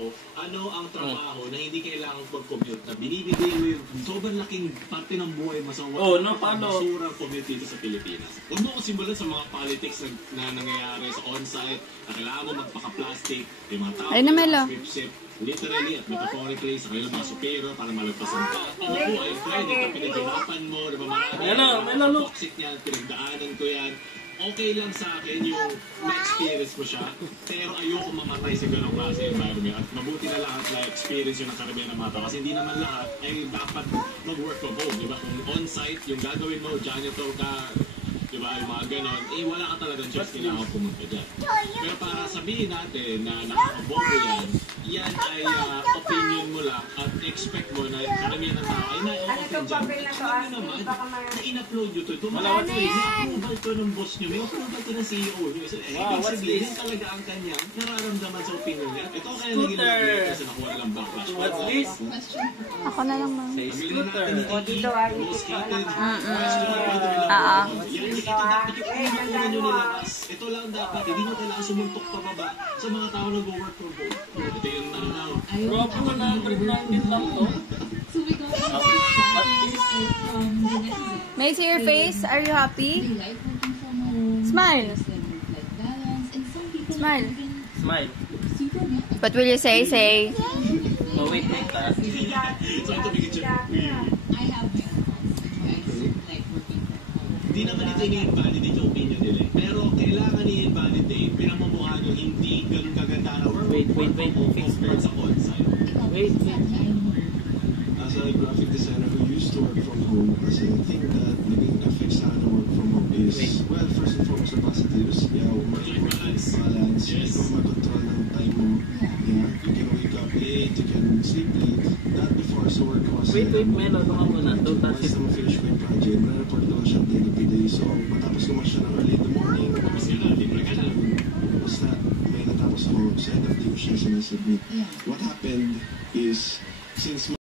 tao, ano ang trabaho na hindi kailangan mag-commute, na binibigay mo yung sobrang laking parte ng buhay mo sa masurang commute dito sa Pilipinas. Huwag mo ko simulan sa mga politics na nangyayari sa on-site, na kailangan mo magpaka-plastic, yung mga tao na sip-sip, literally at metaphorically sa kanilang mga superior para malagpasan ka. Ako po ay friend, ito pinaghirapan mo, diba mga toxic niyan, pinagdaanan ko yan. Okay lang sa akin yung na-experience mo siya, pero ayoko mamatay sa ganong klase environment. At mabuti na lahat na experience yung nakaramihan ng mga tao. Kasi hindi naman lahat ay dapat mag-work from home. Diba? Kung on-site, yung gagawin mo, janitor ka, diba, yung mga ganon, wala ka talagang choice, kailangan pumunta dyan. Pero para sabihin natin na nakakabobo yan ay opinion mo lang at expect mo na karamihan ng tao ay na-open dyan. Alam nyo naman, na in-upload nyo ito. Malawat ko approval to ng boss nyo, may approval to ng CEO nyo. Ibig sabihin talaga ang kanyang nararamdaman sa opinion niya. Ito kaya naging nag-upload kasi nakuha na lang backlash. What's this? Ako na lang, ma'am. Scooter. Dito ay most hated question na pwede nilang ito dapat yung una nyo nilabas. Ito lang dapat. Hindi nyo kailangan sumuntok pababa sa mga tao nag-work from home. Ito yung nananaw. Bro, 119 lang to. May I see your face? Are you happy? Smile. Smile. Smile. What will you say? Say. Oh, wait. So ito bigyan siya. Hindi naman ito i-invalidate yung opinion nila. Pero kailangan i-invalidate. Pinamamukha nyo hindi ganun kaganda na work. Wait. Compared sa on-site. Wait. As a graphic designer who used to work from home, kasi I think that naging effects sa akin ng work from home is, well, first and foremost, the positives. Yeah, balance. Yes. Ikaw mag-control ng time mo. Yeah, you can wake up late, you can sleep late. Not before, so work ko kasi. Wait, Melo, baka muna. Don't touch Once it. na ma-finish ko yung project, na-report ko siya day to day. So, matapos ko siya ng early in the morning. Tapos ka na, libre ka na. Basta, may natapos ako, sa end of the day ko siya sinasubmit. What happened is, since